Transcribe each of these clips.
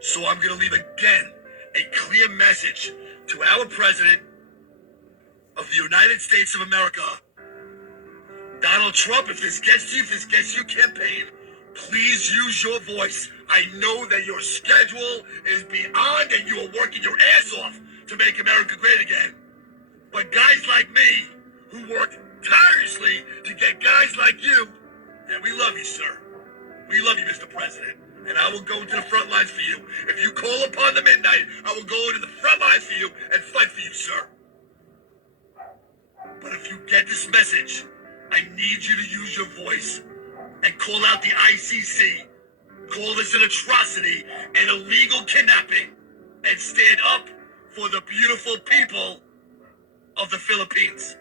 So I'm going to leave again a clear message to our President of the United States of America, Donald Trump. If this gets you campaign, please use your voice. I know that your schedule is beyond and you are working your ass off to make America great again. But guys like me, who worked tirelessly to get guys like you, and we love you, sir. We love you, Mr. President. And I will go to the front lines for you. If you call upon the midnight, I will go into the front lines for you and fight for you, sir. But if you get this message, I need you to use your voice and call out the ICC. Call this an atrocity and illegal kidnapping and stand up for the beautiful people of the Philippines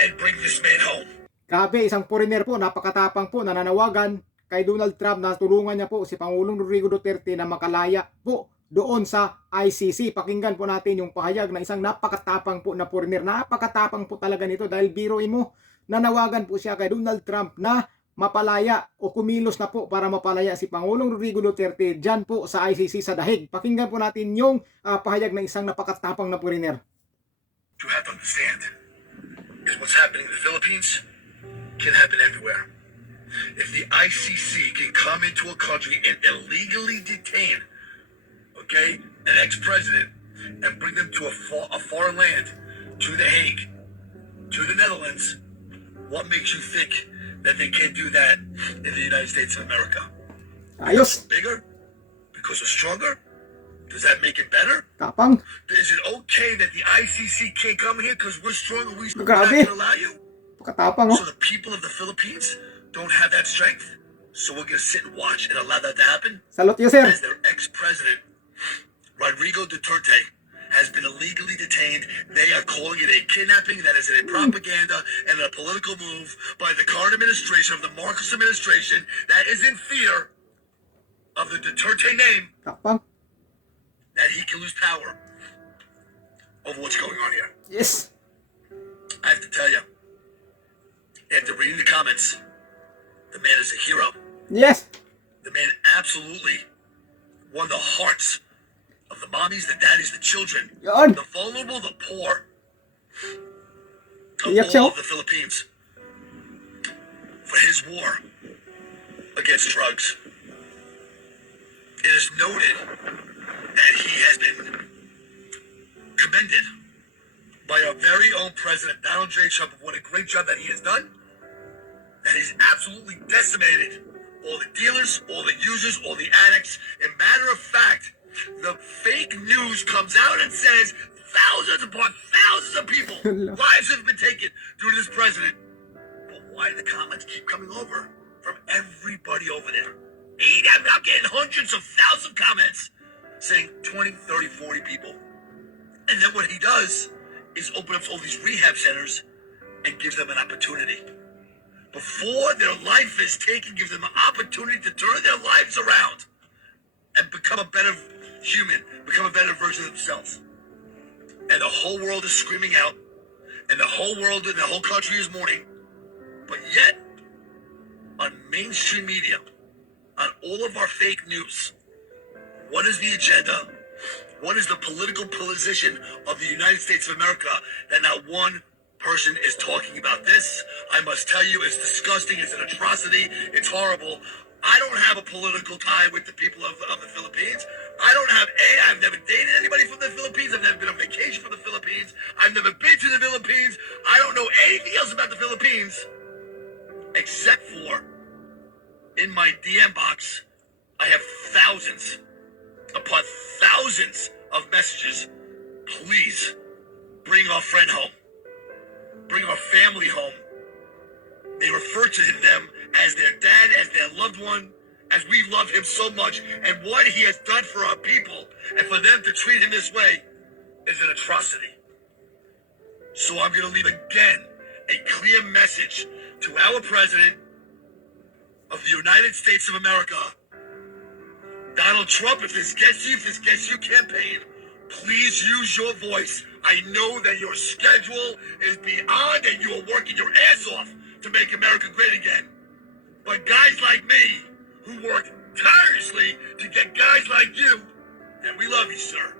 and bring this man home. Grabe, isang foreigner po, napakatapang po, nananawagan kay Donald Trump na tulungan niya po si Pangulong Rodrigo Duterte na makalaya po doon sa ICC. Pakinggan po natin yung pahayag na isang napakatapang po na foreigner. Napakatapang po talaga nito dahil biruin mo, nanawagan po siya kay Donald Trump na mapalaya o kumilos na po para mapalaya si Pangulong Rodrigo Duterte dyan po sa ICC sa Dahig. Pakinggan po natin yung pahayag ng isang napakatapang na foreigner. You have to understand is what's happening in the Philippines can happen everywhere. If the ICC can come into a country and illegally detain, okay, an ex-president and bring them to a foreign land, to The Hague, to the Netherlands, what makes you think that they can't do that in the United States of America? Ayos! Bigger? Because we're stronger? Does that make it better? Tapang! Is it okay that the ICC can't come here because we're stronger? We Grabe! can allow you? Pakatapang oh! So the people of the Philippines don't have that strength. So we're going to sit and watch and allow that to happen? Salute you, sir! As their ex-president, Rodrigo Duterte, has been illegally detained. They are calling it a kidnapping. That is a propaganda and a political move by the current administration of the Marcos administration that is in fear of the Duterte name, Tapang! that he can lose power over what's going on here. Yes! I have to tell you, after reading the comments, the man is a hero. Yes! The man absolutely won the hearts of the mommies, the daddies, the children, Yan! the vulnerable, the poor of Iyak siya, all oh. of the Philippines for his war against drugs. It is noted that he has been commended by our very own President Donald J. Trump of what a great job that he has done, that he's absolutely decimated all the dealers, all the users, all the addicts. And matter of fact, the fake news comes out and says thousands upon thousands of people, lives have been taken due to this president. But why do the comments keep coming over from everybody over there? I'm getting hundreds of thousands of comments saying 20, 30, 40 people. And then what he does is open up all these rehab centers and gives them an opportunity. Before their life is taken, gives them an opportunity to turn their lives around and become a better human, become a better version of themselves. And the whole world is screaming out, and the whole world and the whole country is mourning. But yet, on mainstream media, on all of our fake news, what is the agenda? What is the political position of the United States of America that not one person is talking about this? I must tell you, it's disgusting, it's an atrocity, it's horrible. I don't have a political tie with the people of the Philippines. I've never dated anybody from the Philippines. I've never been on vacation from the Philippines. I've never been to the Philippines. I don't know anything else about the Philippines except for in my DM box, I have thousands upon thousands of messages. Please bring our friend home. Bring our family home. They refer to them as their dad, as their loved one, as we love him so much, and what he has done for our people, and for them to treat him this way is an atrocity. So I'm going to leave again a clear message to our President of the United States of America, Donald Trump. If this gets you campaign, please use your voice. I know that your schedule is beyond and you are working your ass off to make America great again. But guys like me, who worked tirelessly to get guys like you, We love you, sir.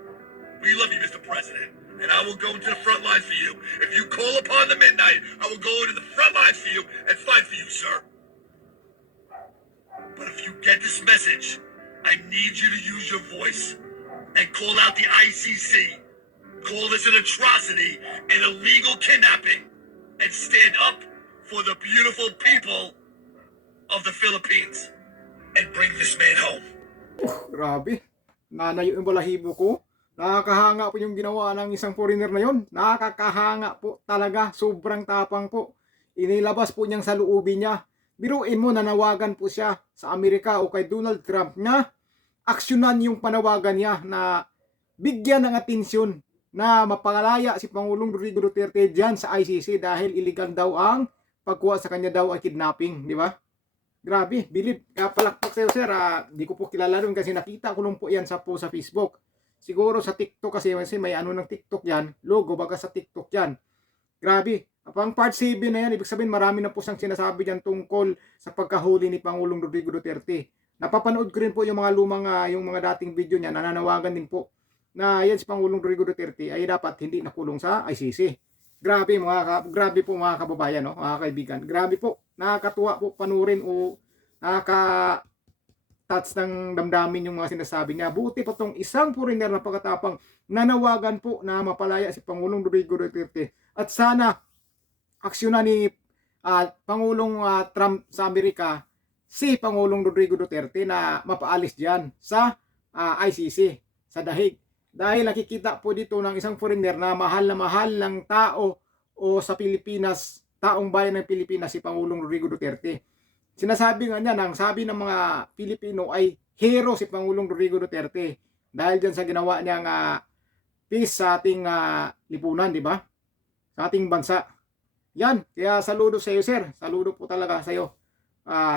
We love you, Mr. President. And I will go into the front line for you. If you call upon the midnight, I will go into the front line for you and fight for you, sir. But if you get this message, I need you to use your voice and call out the ICC. Call this an atrocity and illegal kidnapping and stand up for the beautiful people of the Philippines and bring this man home. Grabe. Nanayo yung balahibo ko. Nakakahanga po yung ginawa ng isang foreigner na yon. Nakakahanga po talaga. Sobrang tapang po. Inilabas po niyang sa loobin niya. Biruin mo, nanawagan po siya sa Amerika o kay Donald Trump na aksyonan yung panawagan niya na bigyan ng atensyon na mapangalaya si Pangulong Rodrigo Duterte dyan sa ICC dahil illegal daw ang pagkuha sa kanya daw ay kidnapping. Di ba? Grabe, bilib. Palakpak sa'yo, sir. Di ko po kilala rin kasi nakita ko lang po yan sa Facebook. Siguro sa TikTok kasi may ano ng TikTok yan. Logo, baga sa TikTok yan. Grabe. Pang part 7 na yan, ibig sabihin marami na po siyang sinasabi dyan tungkol sa pagkahuli ni Pangulong Rodrigo Duterte. Napapanood ko rin po yung mga lumang, yung mga dating video niya, nananawagan din po na yan si Pangulong Rodrigo Duterte ay dapat hindi nakulong sa ICC. Grabe po mga kababayan, no? Mga kaibigan. Grabe po, nakakatuwa po panurin o touch ng damdamin yung mga sinasabi niya. Buti pa tong isang foreigner na pagkatapang nanawagan po na mapalaya si Pangulong Rodrigo Duterte. At sana aksyonan ni Pangulong Trump sa Amerika si Pangulong Rodrigo Duterte na mapaalis diyan sa ICC, sa dahig. Dahil nakikita po dito ng isang foreigner na mahal ng tao o sa Pilipinas, taong bayan ng Pilipinas si Pangulong Rodrigo Duterte. Sinasabi nga niya, ang sabi ng mga Pilipino ay hero si Pangulong Rodrigo Duterte dahil dyan sa ginawa niyang peace sa ating lipunan, di ba? Sa ating bansa. Yan, kaya saludo sa iyo, sir. Saludo po talaga sa iyo.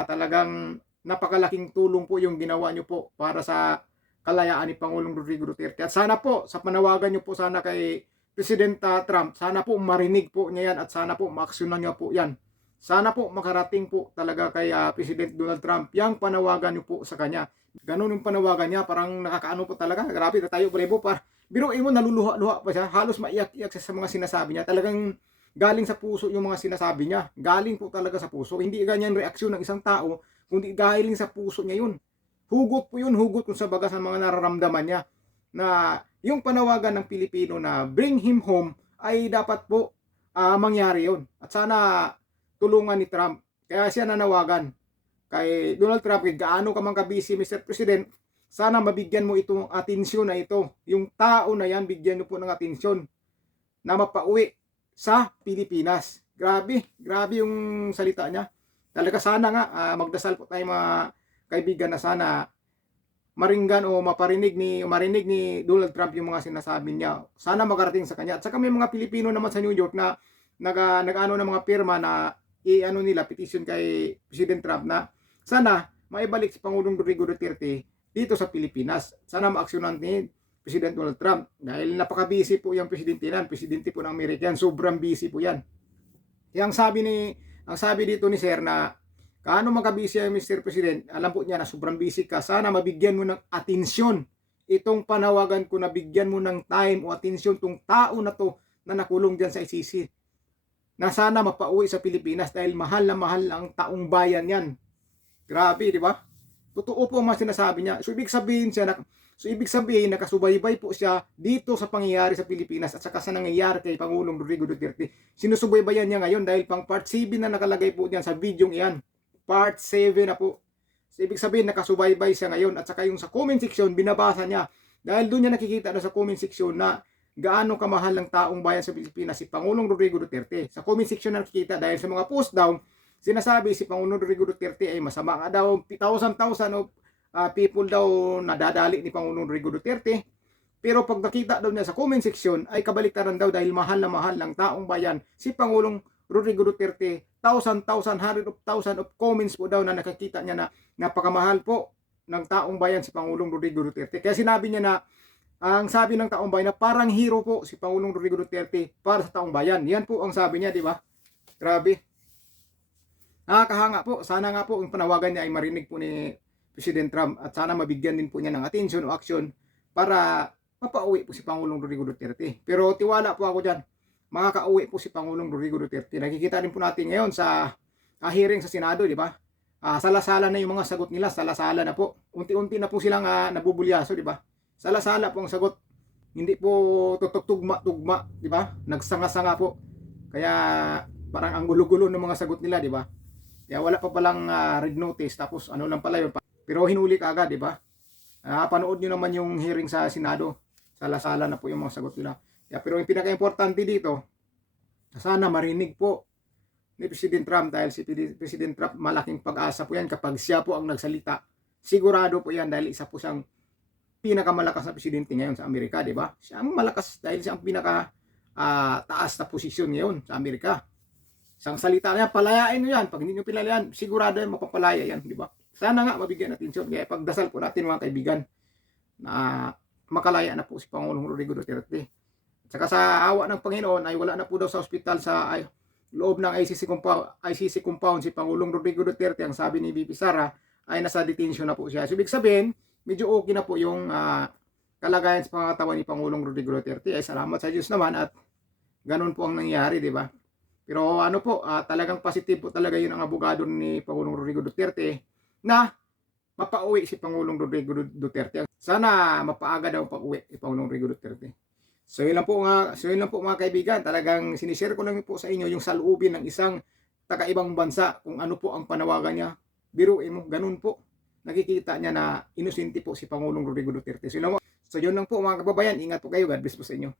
Talagang napakalaking tulong po yung ginawa niyo po para sa kalayaan ni Pangulong Rodrigo Duterte. At sana po, sa panawagan niyo po sana kay President Trump, sana po marinig po niya yan at sana po maaksyonan niya po yan. Sana po makarating po talaga kay President Donald Trump yung panawagan niyo po sa kanya. Ganun yung panawagan niya, parang nakakaano po talaga. Grabe, tayo balibo pa. Biruin mo, naluluha-luha pa siya. Halos maiyak-iyak sa mga sinasabi niya. Talagang galing sa puso yung mga sinasabi niya. Galing po talaga sa puso. Hindi ganyan reaksyon ng isang tao, kundi galing sa puso niya yun. Hugot po yun, hugot kung sa baga sa mga nararamdaman niya. Na yung panawagan ng Pilipino na bring him home ay dapat po mangyari yun. At sana tulungan ni Trump. Kaya siya nanawagan kay Donald Trump, gaano ka man ka-busy, Mr. President, sana mabigyan mo itong atensyon na ito. Yung tao na yan, bigyan nyo po ng atensyon na mapauwi sa Pilipinas. Grabe yung salita niya. Talaga sana nga, magdasal po tayo mga kaibigan na sana maringgan o marinig ni Donald Trump yung mga sinasabi niya. Sana makarating sa kanya. At saka may mga Pilipino naman sa New York na nag-ano ng mga pirma na nila petition kay President Trump na sana maibalik si Pangulong Rodrigo Duterte dito sa Pilipinas. Sana maaksyonan ni President Donald Trump dahil napaka-busy po yung presidente po ng Amerika. Sobrang busy po yan. Kaya ang sabi dito ni Sir na kaano magka-busy ang Mr. President, alam po niya na sobrang busy ka. Sana mabigyan mo ng atensyon itong panawagan ko, na bigyan mo ng time o atensyon tong tao na to na nakulong dyan sa ICC. Na sana mapauwi sa Pilipinas dahil mahal na mahal ang taong bayan yan. Grabe, di ba? Totoo po ang mga sinasabi niya. So ibig sabihin nakasubaybay po siya dito sa pangyayari sa Pilipinas at saka sa nangyayari kay Pangulong Rodrigo Duterte. Sinusubaybayan niya ngayon dahil pang part 7 na nakalagay po diyan sa videong iyan. Part 7 na po. So ibig sabihin nakasubaybay siya ngayon at saka yung sa comment section binabasa niya. Dahil doon niya nakikita na sa comment section na gaano kamahal ng taong bayan sa Pilipinas si Pangulong Rodrigo Duterte. Sa comment section na nakikita dahil sa mga post daw, sinasabi si Pangulong Rodrigo Duterte ay masama nga daw, thousand of people daw nadadali ni Pangulong Rodrigo Duterte. Pero pag nakita daw niya sa comment section ay kabaliktaran daw dahil mahal na mahal ng taong bayan si Pangulong Rodrigo Duterte. Hundred of thousand of comments po daw na nakikita niya na napakamahal po ng taong bayan si Pangulong Rodrigo Duterte. Kaya sinabi niya na ang sabi ng taong bayan na parang hero po si Pangulong Rodrigo Duterte para sa taong bayan. Yan po ang sabi niya, di ba? Grabe. Nakakahanga po. Sana nga po yung panawagan niya ay marinig po ni President Trump at sana mabigyan din po niya ng atensyon o aksyon para mapauwi po si Pangulong Rodrigo Duterte. Pero tiwala po ako dyan, makakauwi po si Pangulong Rodrigo Duterte. Nakikita rin po natin ngayon sa hearing sa Senado, di ba? Salasala na yung mga sagot nila, salasala na po. Unti-unti na po silang nabubulyaso, di ba? Salasala po ang sagot. Hindi po tugma-tugma, di ba? Nagsanga-sanga po. Kaya parang ang gulo-gulo ng mga sagot nila, di ba? Kaya wala pa palang red notice, tapos ano lang pala yun. Pero hinuli ka agad, di ba? Panood nyo naman yung hearing sa Senado. Salasala na po yung mga sagot nila. Pero yung pinaka-importante dito, sana marinig po ni President Trump, dahil si President Trump malaking pag-asa po yan kapag siya po ang nagsalita. Sigurado po yan dahil isa po siyang pinakamalakas na presidente ngayon sa Amerika, di ba? Siya ang malakas dahil siya ang pinaka taas na posisyon ngayon sa Amerika. Isang salita niya, palayain nyo yan. Pag hindi nyo pinalayan, sigurado yan, mapapalaya yan, di ba? Sana nga mabigyan natin siya. Kaya pagdasal po natin mga kaibigan na makalaya na po si Pangulong Rodrigo Duterte. Saka sa awa ng Panginoon ay wala na po daw sa ospital sa loob ng ICC compound si Pangulong Rodrigo Duterte. Ang sabi ni BP Sara ay nasa detention na po siya. So ibig sabihin, medyo okay na po yung kalagayan sa pangatawan ni Pangulong Rodrigo Duterte. Ay salamat sa Diyos naman at ganun po ang nangyari, di ba? Pero ano po, talagang positive po talaga yun ang abogado ni Pangulong Rodrigo Duterte na mapauwi si Pangulong Rodrigo Duterte. Sana mapaaga daw pag-uwi si Pangulong Rodrigo Duterte. So yun lang po mga kaibigan, talagang sinishare ko lang po sa inyo yung saloobin ng isang taga-ibang bansa kung ano po ang panawagan niya. Biruin mo, ganun po. Nakikita niya na inosente po si Pangulong Rodrigo Duterte. So yun lang po mga kababayan, ingat po kayo, God bless po sa inyo.